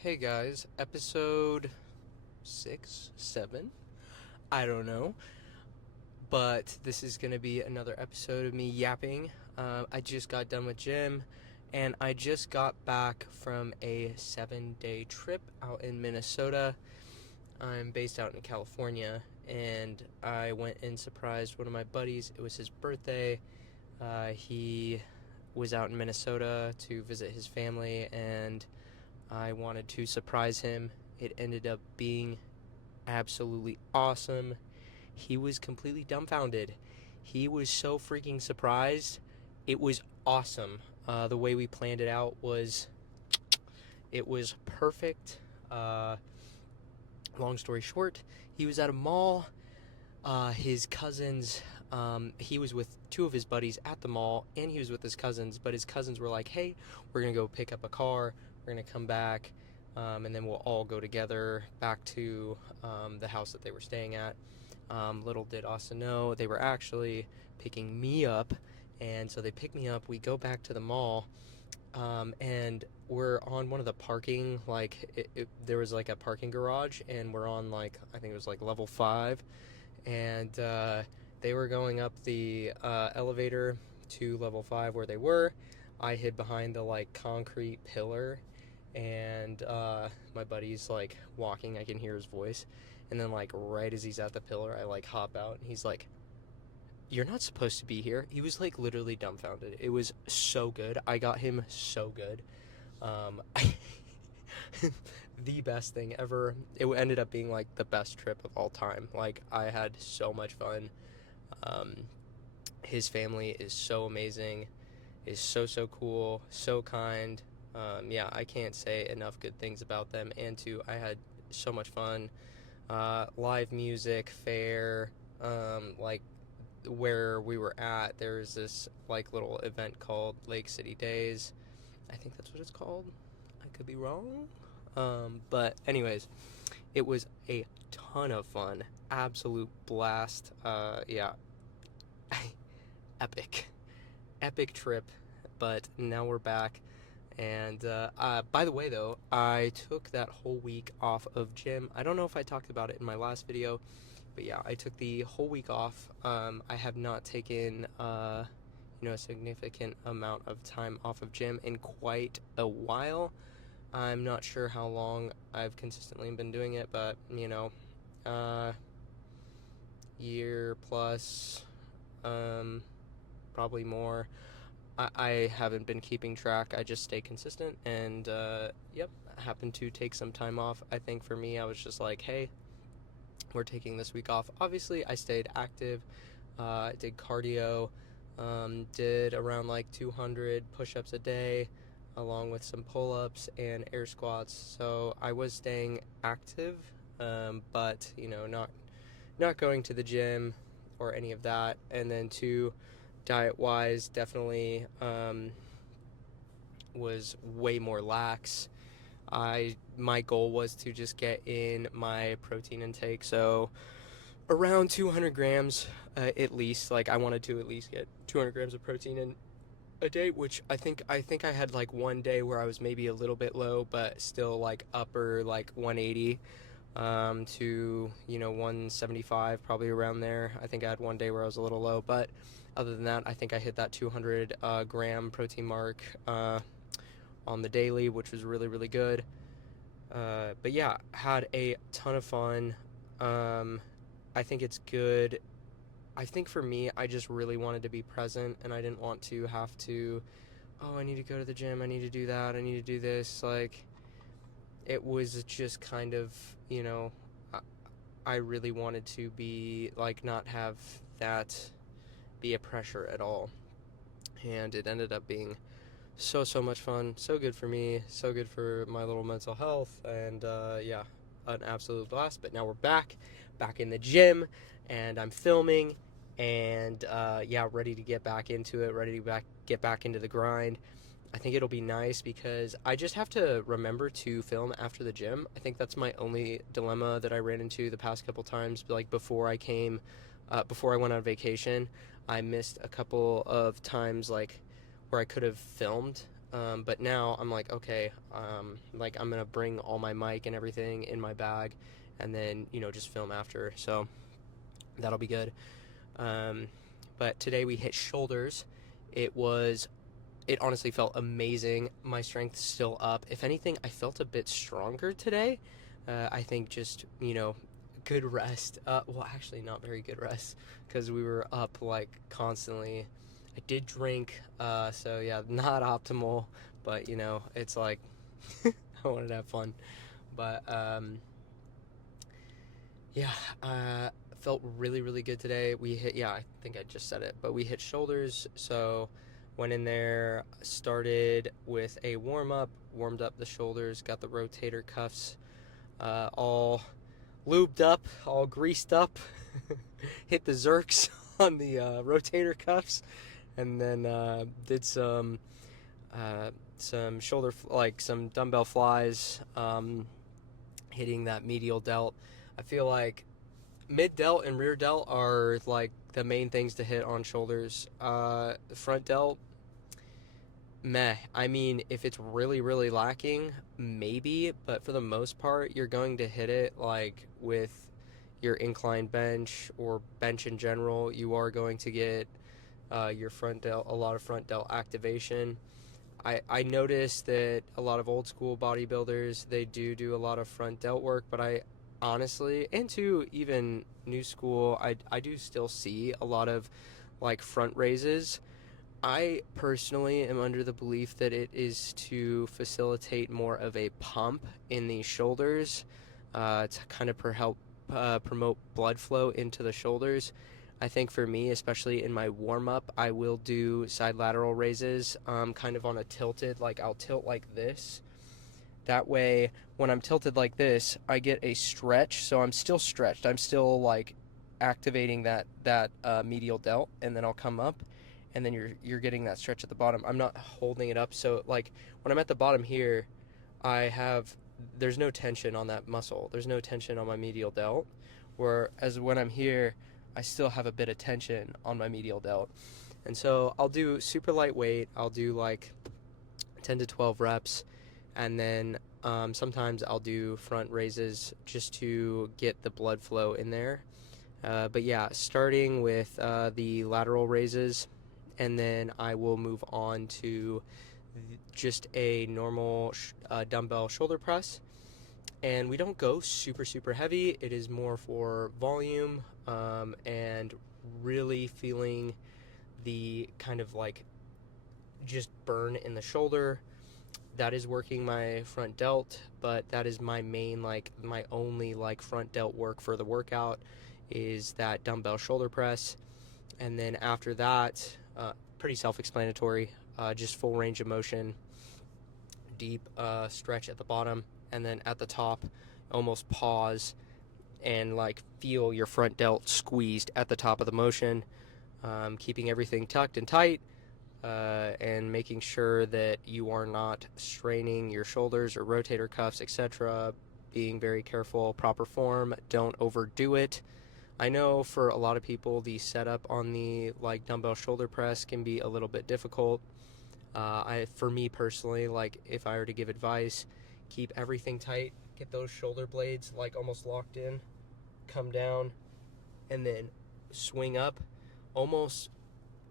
Hey guys, episode 6, 7, I don't know, but this is going to be another episode of me yapping. I just got done with gym, and I just got back from a 7-day trip out in Minnesota. I'm based out in California, and I went and surprised one of my buddies. It was his birthday. He was out in Minnesota to visit his family, and I wanted to surprise him. It ended up being absolutely awesome. He was completely dumbfounded. He was so freaking surprised. It was awesome. The way we planned it out was perfect. Uh, Long story short, he was at a mall. His cousins, he was with two of his buddies at the mall, and he was with his cousins. But his cousins were like, "Hey, we're gonna go pick up a car. We're gonna come back, and then we'll all go together back to the house that they were staying at." Little did Austin know they were actually picking me up, and so they pick me up. We go back to the mall, and we're on one of the parking, there was like a parking garage, and we're on, like, I think it was like level 5, and they were going up the elevator to level 5 where they were. I hid behind the like concrete pillar, and my buddy's like walking. I can hear his voice, and then like right as he's at the pillar, I like hop out, and he's like, "You're not supposed to be here." He was like literally dumbfounded. It was so good. I got him so good. Um, the best thing ever. It ended up being like the best trip of all time. Like, I had so much fun. Um, his family is so amazing, is so cool, so kind. Yeah, I can't say enough good things about them. And two, I had so much fun. Live music, fair, like where we were at, there's this like little event called Lake City Days. I think that's what it's called. I could be wrong. But anyways, it was a ton of fun. Absolute blast. Yeah, epic, epic trip. But now we're back. And by the way, though, I took that whole week off of gym. I don't know if I talked about it in my last video, but yeah, I took the whole week off. I have not taken, a significant amount of time off of gym in quite a while. I'm not sure how long I've consistently been doing it, but uh, year plus, probably more. I haven't been keeping track. I just stay consistent, and yep, happened to take some time off. I think for me, I was just like, hey, we're taking this week off. Obviously, I stayed active. I did cardio, did around like 200 push-ups a day, along with some pull-ups and air squats. So I was staying active, but not going to the gym or any of that. And then two, diet-wise, definitely was way more lax. My goal was to just get in my protein intake, so around 200 grams at least. Like, I wanted to at least get 200 grams of protein in a day, which I think I had like one day where I was maybe a little bit low, but still like upper like 180 to 175, probably around there. I think I had one day where I was a little low, but other than that, I think I hit that 200 gram protein mark on the daily, which was really, really good. But yeah, had a ton of fun. I think it's good. I think for me, I just really wanted to be present, and I didn't want to have to, oh, I need to go to the gym, I need to do that, I need to do this. Like, it was just kind of, I really wanted to be, like, not have that be a pressure at all. And it ended up being so much fun, so good for me, so good for my little mental health, and yeah, an absolute blast. But now we're back in the gym, and I'm filming, and yeah, ready to get back into it, ready to get back into the grind. I think it'll be nice because I just have to remember to film after the gym. I think that's my only dilemma that I ran into the past couple times. Like, before I went on vacation, I missed a couple of times, like, where I could have filmed. But now I'm like, okay, like I'm gonna bring all my mic and everything in my bag, and then just film after. So that'll be good. Um, but today we hit shoulders. It was it honestly felt amazing. My strength's still up. If anything, I felt a bit stronger today. I think just, good rest. Well, actually, not very good rest because we were up like constantly. I did drink, so yeah, not optimal, but it's like I wanted to have fun. But yeah, felt really, really good today. We hit, yeah, I think I just said it, but we hit shoulders. So went in there, started with a warm up, warmed up the shoulders, got the rotator cuffs all lubed up, all greased up, hit the Zerks on the rotator cuffs, and then did some shoulder, like some dumbbell flies, hitting that medial delt. I feel like mid delt and rear delt are like the main things to hit on shoulders. Front delt, meh. I mean, if it's really, really lacking, maybe, but for the most part, you're going to hit it like with your incline bench or bench in general. You are going to get your front delt, a lot of front delt activation. I noticed that a lot of old school bodybuilders, they do a lot of front delt work, but I honestly, and to even new school, I do still see a lot of like front raises. I personally am under the belief that it is to facilitate more of a pump in the shoulders, to kind of help promote blood flow into the shoulders. I think for me, especially in my warm up, I will do side lateral raises, kind of on a tilted, like I'll tilt like this. That way, when I'm tilted like this, I get a stretch, so I'm still stretched. I'm still like activating that medial delt, and then I'll come up, and then you're getting that stretch at the bottom. I'm not holding it up, so like when I'm at the bottom here, I have there's no tension on that muscle. There's no tension on my medial delt. Whereas when I'm here, I still have a bit of tension on my medial delt. And so I'll do super lightweight. I'll do like 10 to 12 reps, and then sometimes I'll do front raises just to get the blood flow in there. But yeah, starting with the lateral raises, and then I will move on to just a normal dumbbell shoulder press. And we don't go super, super heavy. It is more for volume, and really feeling the kind of like just burn in the shoulder. That is working my front delt, but that is my main, like my only like front delt work for the workout is that dumbbell shoulder press. And then after that, pretty self-explanatory, just full range of motion, deep stretch at the bottom, and then at the top, almost pause and like feel your front delt squeezed at the top of the motion, keeping everything tucked and tight, and making sure that you are not straining your shoulders or rotator cuffs, etc. Being very careful, proper form, don't overdo it. I know for a lot of people the setup on the like dumbbell shoulder press can be a little bit difficult. For me personally, like if I were to give advice, keep everything tight, get those shoulder blades like almost locked in, come down, and then swing up, almost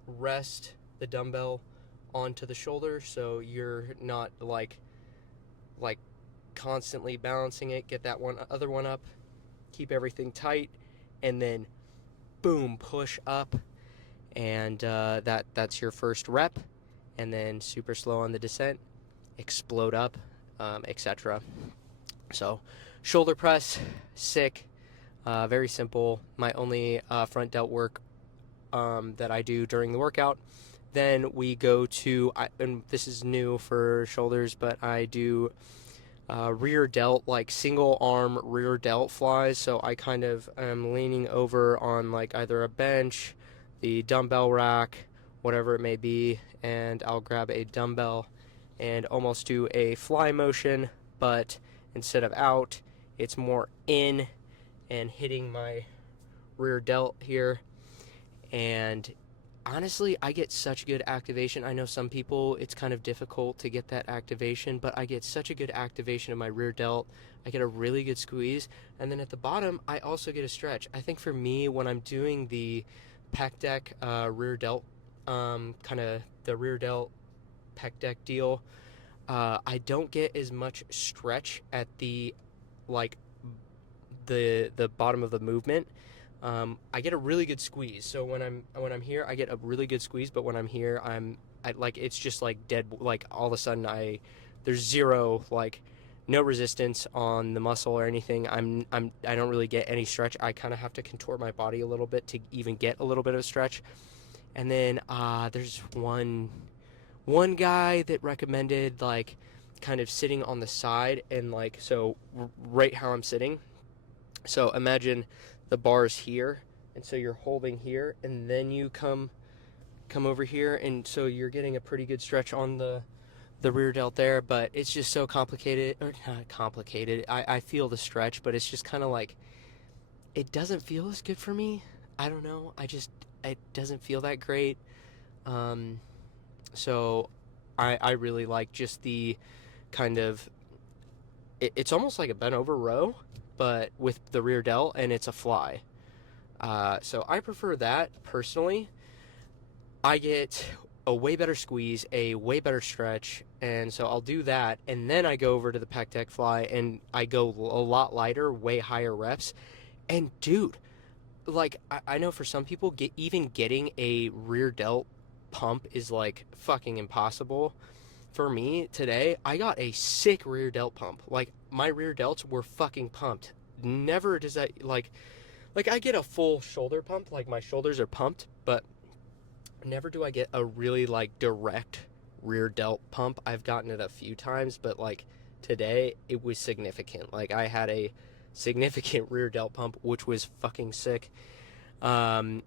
rest the dumbbell onto the shoulder so you're not like constantly balancing it. Get that other one up, keep everything tight, and then boom, push up, and that's your first rep, and then super slow on the descent, explode up, etc. So shoulder press, sick, very simple. My only front delt work that I do during the workout. Then we go to, and this is new for shoulders, but I do rear delt, like single arm rear delt flies. So I kind of am leaning over on like either a bench, the dumbbell rack, whatever it may be, and I'll grab a dumbbell and almost do a fly motion, but instead of out, it's more in and hitting my rear delt here. And honestly, I get such good activation. I know some people, it's kind of difficult to get that activation, but I get such a good activation of my rear delt. I get a really good squeeze. And then at the bottom, I also get a stretch. I think for me, when I'm doing the pec deck rear delt, kind of the rear delt pec deck deal, I don't get as much stretch at the, like, the bottom of the movement. I get a really good squeeze. So when I'm here, I get a really good squeeze. But when I'm here, like, it's just like dead. Like, all of a sudden, there's zero, like, no resistance on the muscle or anything. I don't really get any stretch. I kind of have to contort my body a little bit to even get a little bit of stretch. And then there's one guy that recommended, like, kind of sitting on the side, and, like, so right how I'm sitting. So imagine the bar's here, and so you're holding here, and then you come over here, and so you're getting a pretty good stretch on the rear delt there. But it's just so complicated, or not complicated. I feel the stretch, but it's just kind of like, it doesn't feel as good for me. I don't know. It doesn't feel that great. So I really like just the kind of, it's almost like a bent over row, but with the rear delt, and it's a fly. So I prefer that personally. I get a way better squeeze, a way better stretch, and so I'll do that, and then I go over to the pec deck fly, and I go a lot lighter, way higher reps. And dude, like, I know for some people, even getting a rear delt pump is like fucking impossible. For me today, I got a sick rear delt pump. Like, my rear delts were fucking pumped. Never does that, like, I get a full shoulder pump, like, my shoulders are pumped, but never do I get a really, like, direct rear delt pump. I've gotten it a few times, but, like, today it was significant. Like, I had a significant rear delt pump, which was fucking sick. And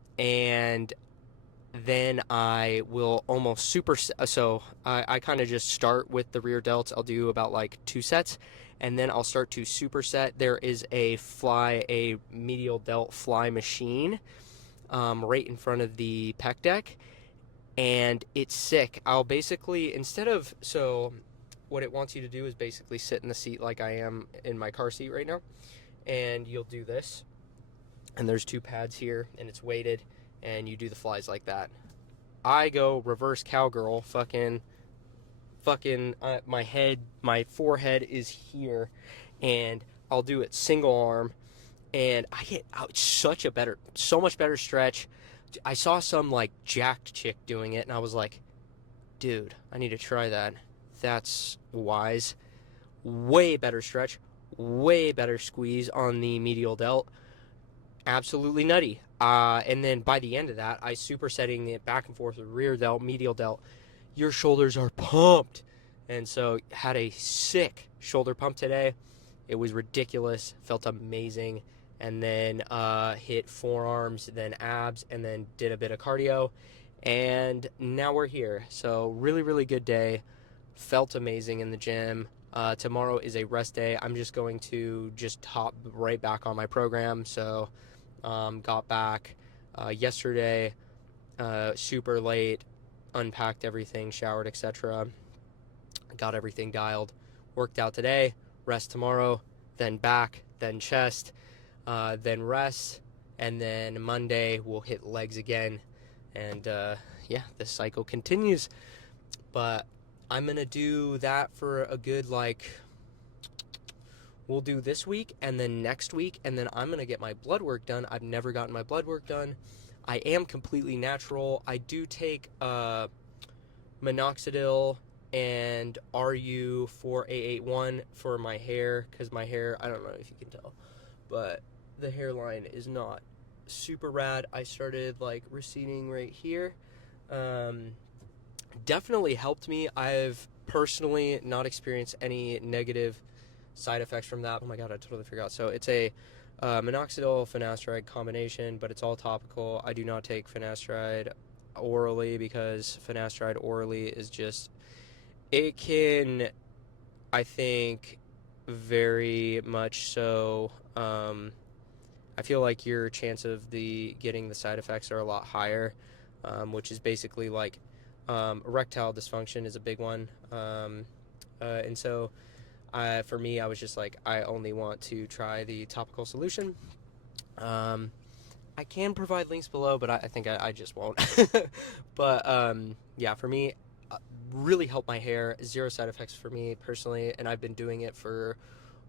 then I will almost so I kind of just start with the rear delts. I'll do about, like, 2 sets, and then I'll start to superset. There is a medial delt fly machine right in front of the pec deck, and it's sick. I'll basically, so what it wants you to do is basically sit in the seat like I am in my car seat right now, and you'll do this, and there's 2 pads here, and it's weighted, and you do the flies like that. I go reverse cowgirl, fucking, my forehead is here, and I'll do it single arm, and I get out so much better stretch. I saw some, like, jacked chick doing it, and I was like, dude, I need to try that. That's wise. Way better stretch, way better squeeze on the medial delt. Absolutely nutty. And then by the end of that, I supersetting it back and forth with rear delt, medial delt. Your shoulders are pumped. And so had a sick shoulder pump today. It was ridiculous. Felt amazing. And then hit forearms, then abs, and then did a bit of cardio. And now we're here. So really, really good day. Felt amazing in the gym. Tomorrow is a rest day. I'm just going to hop right back on my program. So got back yesterday super late, unpacked everything, showered, etc. Got everything dialed. Worked out today, rest tomorrow, then back, then chest, then rest, and then Monday we'll hit legs again. And yeah, the cycle continues. But I'm going to do that for a good, like, we'll do this week and then next week, and then I'm going to get my blood work done. I've never gotten my blood work done. I am completely natural. I do take minoxidil and RU4881 for my hair, because my hair, I don't know if you can tell, but the hairline is not super rad. I started, like, receding right here. Definitely helped me. I've personally not experienced any negative side effects from that. Oh my god, I totally forgot. So it's a minoxidil finasteride combination, but it's all topical. I do not take finasteride orally, because finasteride orally is just, it can, I think, very much so, I feel like your chance of getting the side effects are a lot higher. which is basically like erectile dysfunction is a big one. And so for me, I was just like, I only want to try the topical solution. I can provide links below, but I think I just won't. But yeah, for me, really helped my hair. Zero side effects for me personally, and I've been doing it for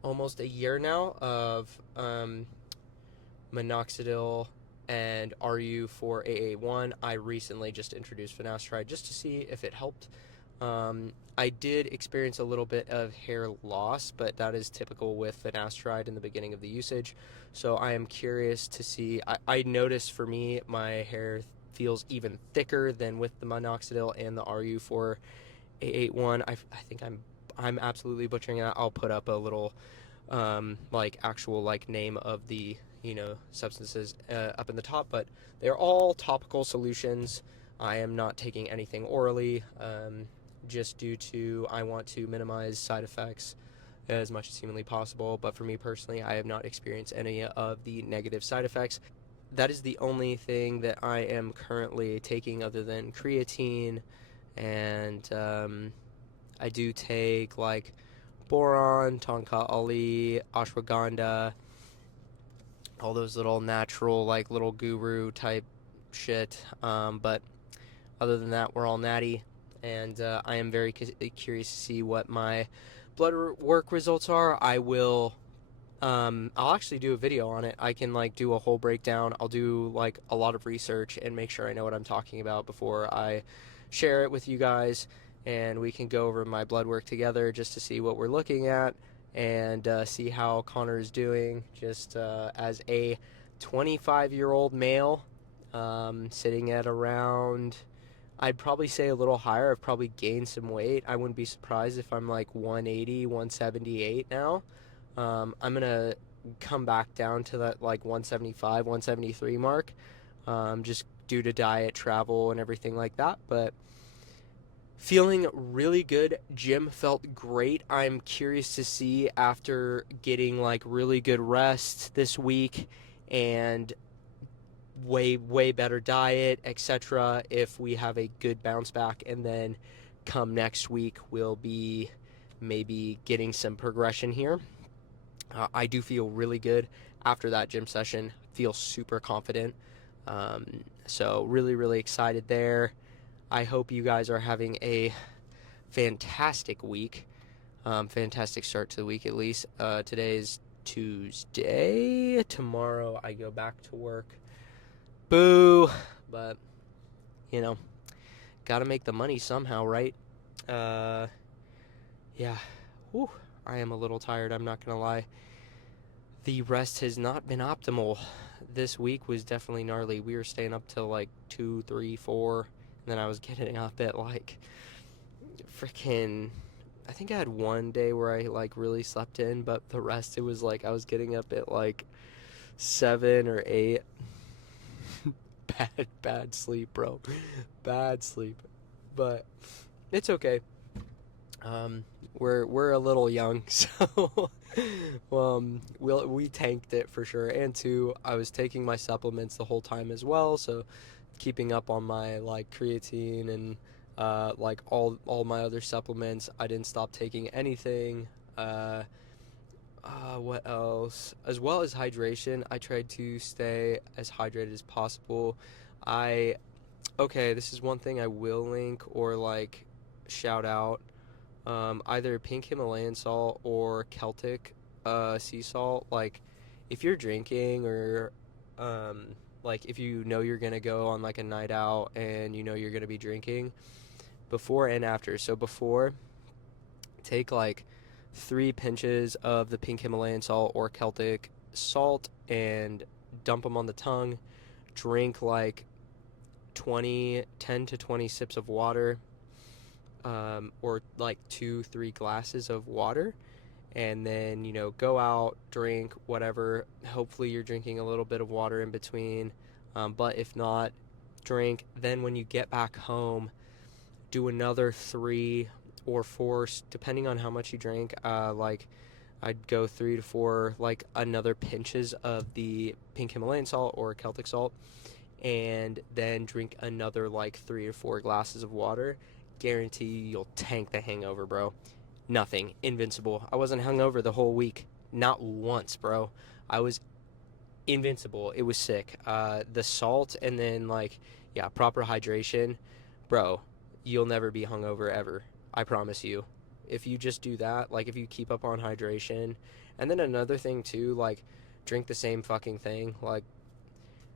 almost a year now of minoxidil and RU4AA1. I recently just introduced finasteride just to see if it helped. I did experience a little bit of hair loss, but that is typical with finasteride in the beginning of the usage. So I am curious to see. I noticed for me, my hair feels even thicker than with the minoxidil and the RU4A81. I think I'm absolutely butchering it. I'll put up a little like actual like name of the substances up in the top, but they're all topical solutions. I am not taking anything orally, just due to I want to minimize side effects as much as humanly possible. But for me personally, I have not experienced any of the negative side effects. That is the only thing that I am currently taking other than creatine, and I do take like boron, tonka ali, ashwagandha, all those little natural like little guru type shit. But other than that, we're all natty, and I am very curious to see what my blood work results are. I'll actually do a video on it. I can like do a whole breakdown. I'll do like a lot of research and make sure I know what I'm talking about before I share it with you guys, and we can go over my blood work together just to see what we're looking at and see how Connor is doing just as a 25-year-old male, sitting at around, I'd probably say a little higher. I've probably gained some weight. I wouldn't be surprised if I'm like 180, 178 now. I'm going to come back down to that like 175, 173 mark, just due to diet, travel, and everything like that. But feeling really good. Gym felt great. I'm curious to see after getting like really good rest this week and way better diet, etc., if we have a good bounce back, and then come next week we'll be maybe getting some progression here. I do feel really good after that gym session. Feel super confident. So really excited there. I hope you guys are having a fantastic week. Fantastic start to the week, at least. Today is Tuesday. Tomorrow I go back to work. Boo! But, gotta make the money somehow, right? Yeah. Whew. I am a little tired, I'm not gonna lie. The rest has not been optimal. This week was definitely gnarly. We were staying up till like 2, 3, 4, and then I was getting up at like freaking, I think I had one day where I like really slept in, but the rest it was like I was getting up at like 7 or 8. Bad sleep, bro. Bad sleep. But it's okay. We're a little young, so we tanked it for sure. And two, I was taking my supplements the whole time as well, so keeping up on my like creatine and like all my other supplements. I didn't stop taking anything. What else? As well as hydration, I tried to stay as hydrated as possible. Okay, this is one thing I will link or like shout out. Either pink Himalayan salt or Celtic sea salt. Like, if you're drinking or like if you know you're gonna go on like a night out and you know you're gonna be drinking, before and after. So before, take like 3 pinches of the pink Himalayan salt or Celtic salt and dump them on the tongue. Drink like 10 to 20 sips of water, or like 2-3 glasses of water, and then go out, drink whatever. Hopefully you're drinking a little bit of water in between, but if not, drink. Then when you get back home, do another 3 or 4, depending on how much you drink. Like I'd go 3 to 4 like another pinches of the pink Himalayan salt or Celtic salt, and then drink another like 3 or 4 glasses of water, guarantee you'll tank the hangover, bro. Nothing. Invincible. I wasn't hungover the whole week. Not once, bro. I was invincible. It was sick. The salt and then like, yeah, proper hydration, bro. You'll never be hungover ever. I promise you. If you just do that, like if you keep up on hydration, and then another thing too, like drink the same fucking thing. Like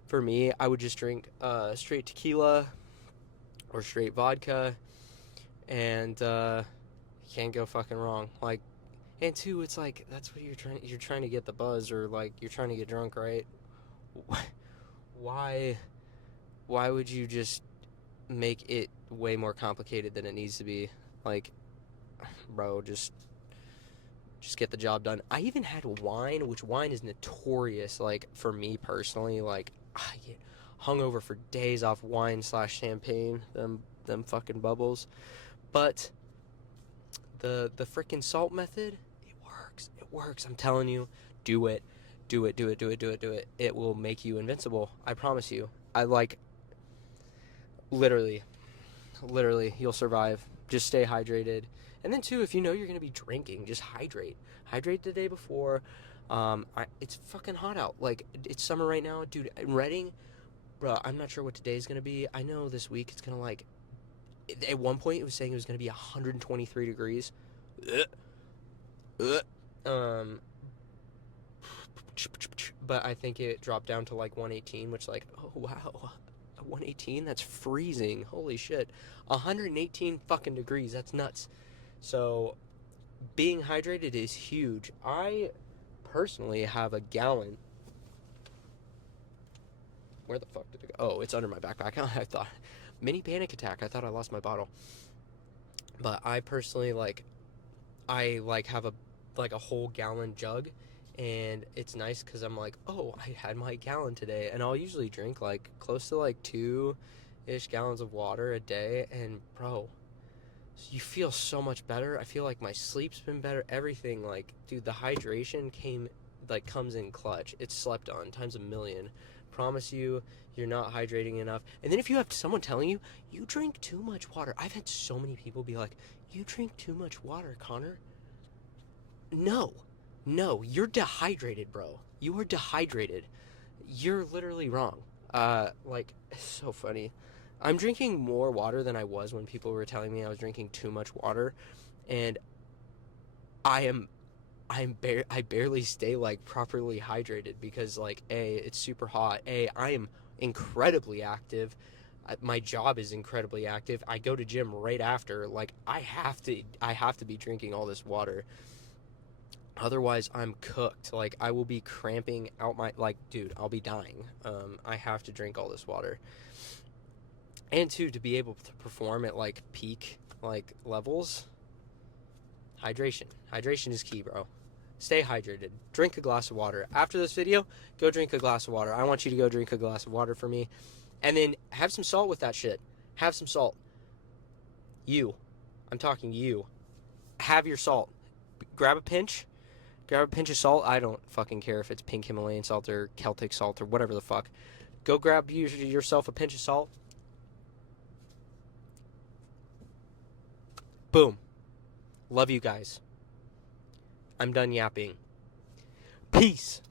for me, I would just drink straight tequila or straight vodka, and you can't go fucking wrong. Like, and two, it's like that's what you're trying to get the buzz, or like you're trying to get drunk, right? Why why would you just make it way more complicated than it needs to be? Like, bro, just get the job done. I even had wine, which wine is notorious, like for me personally, like I get hungover for days off wine slash champagne, them fucking bubbles. But the freaking salt method, it works. It works. I'm telling you, do it. Do it, do it, do it, do it, do it. It will make you invincible. I promise you. I like literally, you'll survive. Just stay hydrated. And then too, if you know you're gonna be drinking, just hydrate. Hydrate the day before. It's fucking hot out. Like it's summer right now, dude. In Reading, bro. I'm not sure what today's gonna be. I know this week it's gonna like. At one point, it was saying it was gonna be 123 degrees. Um, but I think it dropped down to like 118, which like, oh wow, 118, that's freezing. Holy shit. 118 fucking degrees, that's nuts. So being hydrated is huge. I personally have a gallon. Where the fuck did it go? Oh, it's under my backpack. I thought mini panic attack. I thought I lost my bottle. But I personally have a whole gallon jug, and it's nice because I'm like, oh, I had my gallon today, and I'll usually drink like close to like 2-ish gallons of water a day, and bro, you feel so much better. I feel like my sleep's been better. Everything, like, dude, the hydration comes in clutch. It's slept on times a million. Promise you, you're not hydrating enough. And then if you have someone telling you, you drink too much water. I've had so many people be like, you drink too much water, Connor. No, you're dehydrated, bro. You are dehydrated. You're literally wrong. It's so funny. I'm drinking more water than I was when people were telling me I was drinking too much water, and I barely stay like properly hydrated because like it's super hot. I am incredibly active. My job is incredibly active. I go to gym right after. Like I have to be drinking all this water. Otherwise, I'm cooked. Like I will be cramping out dude, I'll be dying. I have to drink all this water. And two, to be able to perform at like peak like levels, hydration is key, bro. Stay hydrated. Drink a glass of water. After this video, go drink a glass of water. I want you to go drink a glass of water for me, and then have some salt with that shit. Have some salt. I'm talking to you. Have your salt. Grab a pinch of salt. I don't fucking care if it's pink Himalayan salt or Celtic salt or whatever the fuck. Go grab yourself a pinch of salt. Boom. Love you guys. I'm done yapping. Peace.